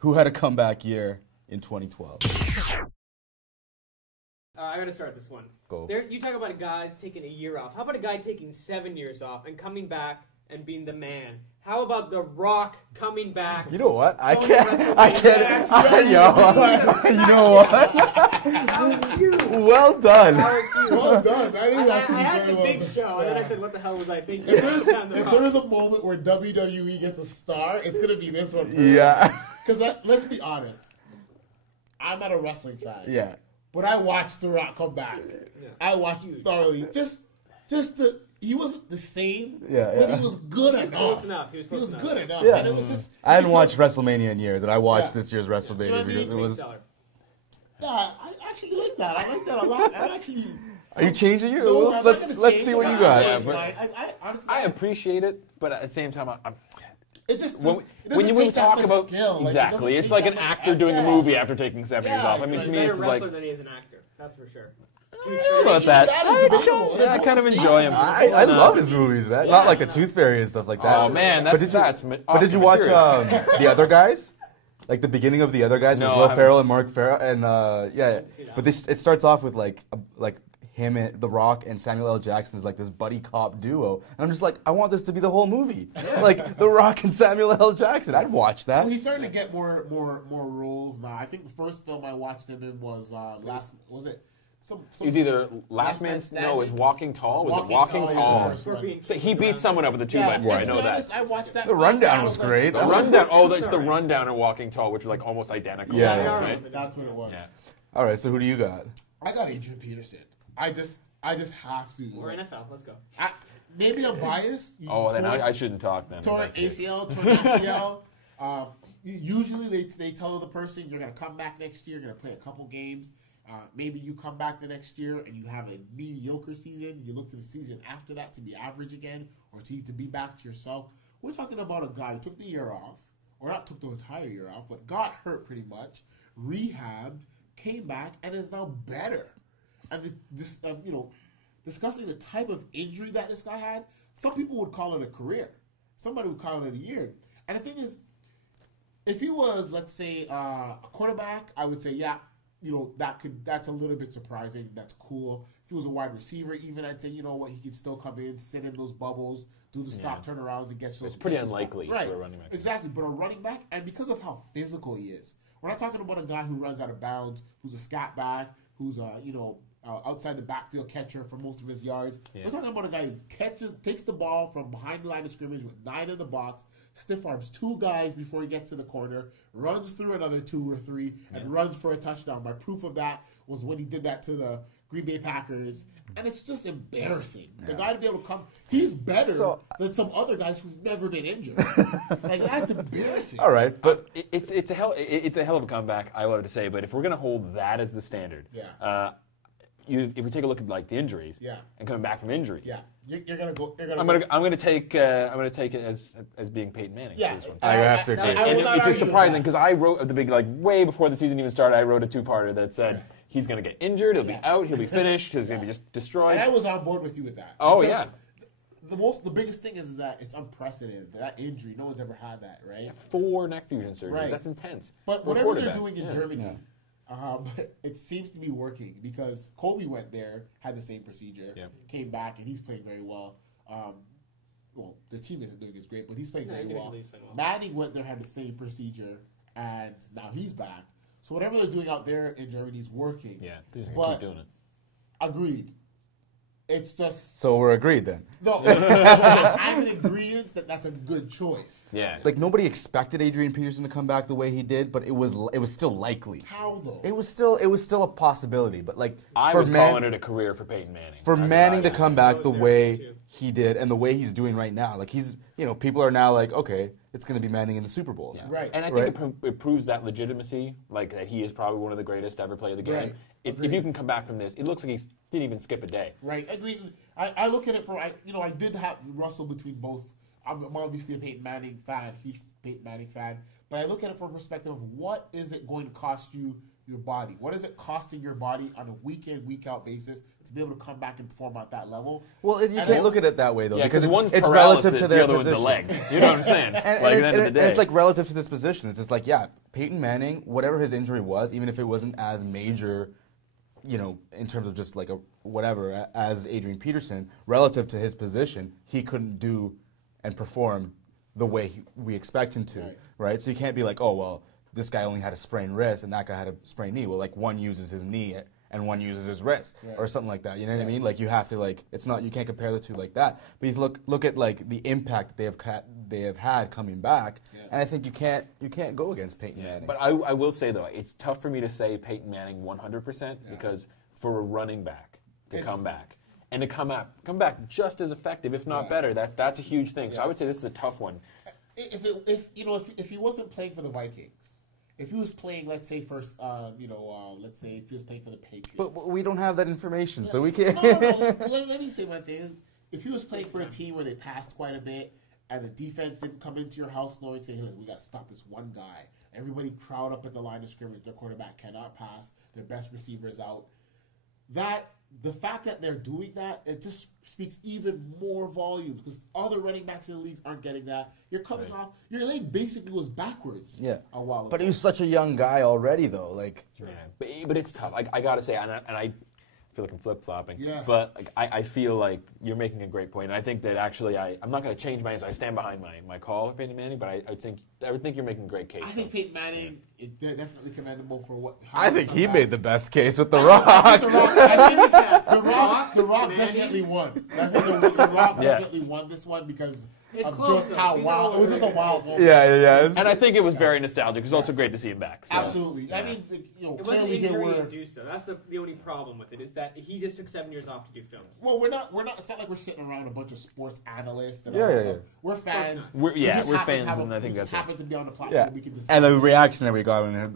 who had a comeback year in 2012. I gotta start this one. Go. You talk about guys taking a year off. How about a guy taking 7 years off and coming back and being the man? How about The Rock coming back? You know what? I can't. You know what? Well done. Well done. I had the big show, and then I said, "What the hell was I thinking?" If there is a moment where WWE gets a star, it's gonna be this one. Yeah. Because let's be honest, I'm not a wrestling fan. Yeah. But I watched The Rock come back. Yeah. I watched him thoroughly. He wasn't the same, but he was good enough. He was good enough. Yeah. And it was just, I hadn't watched WrestleMania in years, and I watched this year's WrestleMania you know because it was. Yeah, I actually like that. I like that a lot. Are you changing it? No, Let's see what you got. Yeah, but honestly, I appreciate it, but at the same time, it just when you talk about skill. Exactly, it's like an actor doing a movie after taking 7 years off. I mean, to me, it's like than he is an actor. That's for sure. How about that? I kind of enjoy him. I love his movies, man. Not like the Tooth Fairy and stuff like that. Oh man, but did you watch The Other Guys? Like the beginning of The Other Guys with Will Ferrell and Mark Ferrell, and But it starts off with like him and The Rock and Samuel L. Jackson is like this buddy cop duo, and I'm just like, I want this to be the whole movie, like The Rock and Samuel L. Jackson. I'd watch that. Well, he's starting to get more roles now. I think the first film I watched him in was He's either Last Man Standing. No, it was Walking Tall. Was it Walking Tall? So he beat someone up with a 2x4. I know that. I watched that. The Rundown was great. The Rundown. Oh, it's the Rundown and Walking Tall, which are like almost identical. Yeah, right? That's what it was. Yeah. All right, so who do you got? I got Adrian Peterson. I just have to. Or NFL. Let's go. Maybe I'm biased. Then I shouldn't talk then. Torn ACL, torn ACL. Usually they tell the person you're going to come back next year, you're going to play a couple games. Maybe you come back the next year and you have a mediocre season. You look to the season after that to be average again or to be back to yourself. We're talking about a guy who took the year off, or not took the entire year off, but got hurt pretty much, rehabbed, came back, and is now better. And discussing the type of injury that this guy had, some people would call it a career. Somebody would call it a year. And the thing is, if he was, let's say, a quarterback, I would say, yeah, that's a little bit surprising. That's cool. If he was a wide receiver, even I'd say, you know what, he could still come in, sit in those bubbles, do the stop turnarounds, and get those. It's pretty unlikely for a running back. Exactly, but a running back, and because of how physical he is, we're not talking about a guy who runs out of bounds, who's a scat back, who's outside the backfield catcher for most of his yards. Yeah. We're talking about a guy who takes the ball from behind the line of scrimmage with 9 in the box, stiff arms 2 guys before he gets to the corner, runs through another 2 or 3, and runs for a touchdown. My proof of that was when he did that to the Green Bay Packers, and it's just embarrassing. The guy to be able to come, he's better than some other guys who've never been injured. Like, that's embarrassing. All right, but it's a hell of a comeback, I wanted to say. But if we're gonna hold that as the standard, if we take a look at like the injuries, and coming back from injuries, you're gonna go. I'm gonna take it as being Peyton Manning. Yeah, for this one. I have to agree. And it's just surprising because I wrote at the big way before the season even started. I wrote a 2-parter that said he's gonna get injured, he'll be out, he'll be finished, he's gonna be just destroyed. And I was on board with you with that. Oh yeah. The biggest thing is that it's unprecedented. That injury, no one's ever had that, right? 4 neck fusion surgeries. That's intense. But whatever they're doing in Germany. It seems to be working because Kobe went there, had the same procedure, came back, and he's playing very well. The team isn't doing as great, but he's playing very well. Manning went there, had the same procedure, and now he's back. So whatever they're doing out there in Germany is working. Yeah, they're just going to keep doing it. Agreed. It's just... So we're agreed then. No, I'm in agreement that that's a good choice. Yeah. Like, nobody expected Adrian Peterson to come back the way he did, but it was still likely. How, though? It was still a possibility, but like... I was calling it a career for Peyton Manning. For Manning to come back the way he did and the way he's doing right now, like he's, people are now like, okay, it's going to be Manning in the Super Bowl. Yeah. Now. Right. And I think it proves that legitimacy, like that he is probably one of the greatest to ever play the game. Right. If you can come back from this, it looks like he didn't even skip a day. Right. Agreed. I look at it I did have Russell between both. I'm obviously a Peyton Manning fan, huge Peyton Manning fan, but I look at it from a perspective of what is it going to cost you, your body? What is it costing your body on a week in, week out basis to be able to come back and perform at that level. Well, you can't look at it that way though, because one's it's relative to their the other position. one's a leg. You know what I'm saying? And at the end of the day, it's like relative to this position. It's just like, yeah, Peyton Manning, whatever his injury was, even if it wasn't as major, you know, in terms of just like a whatever, as Adrian Peterson, relative to his position, he couldn't do and perform the way we expect him to, right? So you can't be like, oh, well, this guy only had a sprained wrist and that guy had a sprained knee. Well, like one uses his knee and one uses his wrist or something like that. You know what I mean? Like you have to like, it's not, you can't compare the two like that. But you look at like the impact that they have had coming back, and I think you can't go against Peyton Manning. But I will say though, it's tough for me to say Peyton Manning 100% because for a running back to come back and to come back just as effective, if not better, that's a huge thing. So I would say this is a tough one. If he wasn't playing for the Vikings. If he was playing, let's say, let's say if he was playing for the Patriots. But we don't have that information, so we can't. No. Let me say one thing. If he was playing for a team where they passed quite a bit and the defense didn't come into your house knowing, say, hey, look, we got to stop this one guy. Everybody crowd up at the line of scrimmage. Their quarterback cannot pass. Their best receiver is out. The fact that they're doing that, it just speaks even more volumes because other running backs in the leagues aren't getting that. You're coming off. Your leg basically was backwards. A while ago. But he was such a young guy already, though. Like, but it's tough. I gotta say, and I feel like I'm flip-flopping. But like, I feel like you're making a great point. And I think that actually I'm not going to change my answer. I stand behind my call of Peyton Manning, but I would think you're making a great case. I think Peyton Manning is definitely commendable for what. I think he made the best case with The Rock. The Rock definitely won. I think the Rock definitely won this one because of just how wild. It was just a wild moment. Yeah. And I think it was very nostalgic. It was also great to see him back. So. Absolutely. Yeah. I mean, it wasn't injury-induced, though. That's the only problem with it, is that he just took 7 years off to do films. Well, we're not. It's not like we're sitting around a bunch of sports analysts. And We're fans. We're fans, and I think that's happen to be on the platform. We can discuss. And the reaction that we got,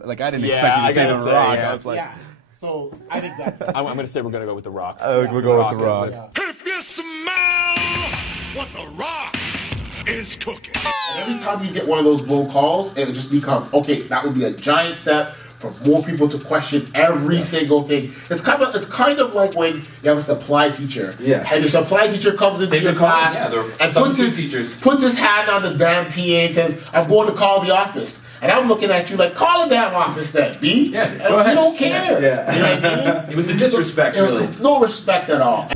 like I didn't expect you to say The Rock. I was like, So I think that's it. I'm going to say we're going to go with The Rock. We're going with The Rock. If you smell what The Rock is cooking. And every time you get one of those blow calls, it'll just become, okay, that would be a giant step for more people to question every single thing. It's kind of like when you have a supply teacher. And the supply teacher comes into your class and puts his hand on the damn PA and says, I'm going to call the office. And I'm looking at you like, call the damn office then, B. Yeah, go ahead. We don't care. Yeah. You know what I mean? It was a disrespect, really. No respect at all.